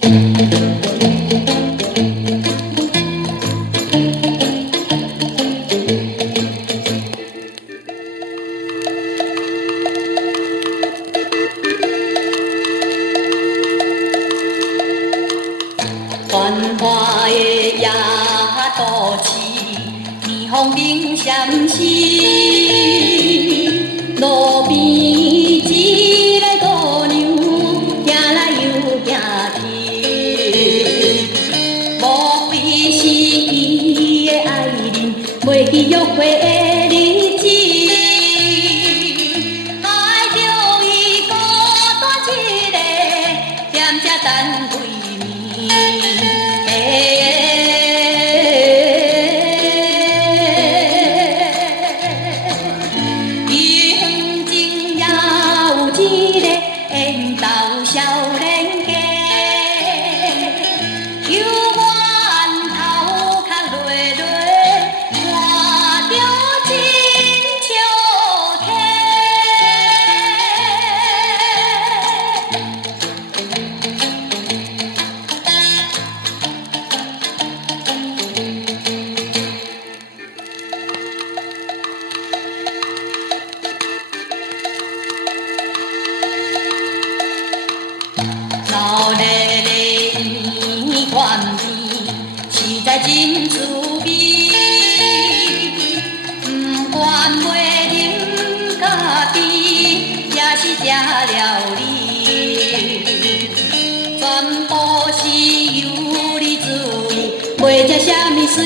繁华的夜都市，霓虹灯闪烁，路边一个姑娘行来又行去，莫非是伊的爱人袂去约会的日子，害着伊孤单一个踮遮等几暝。少年家，犹原头壳累累，看着真笑老热的圆圆甜，实在真滋味。不管要饮咖啡，也是食料理，全部是由你注意，袂食啥物水。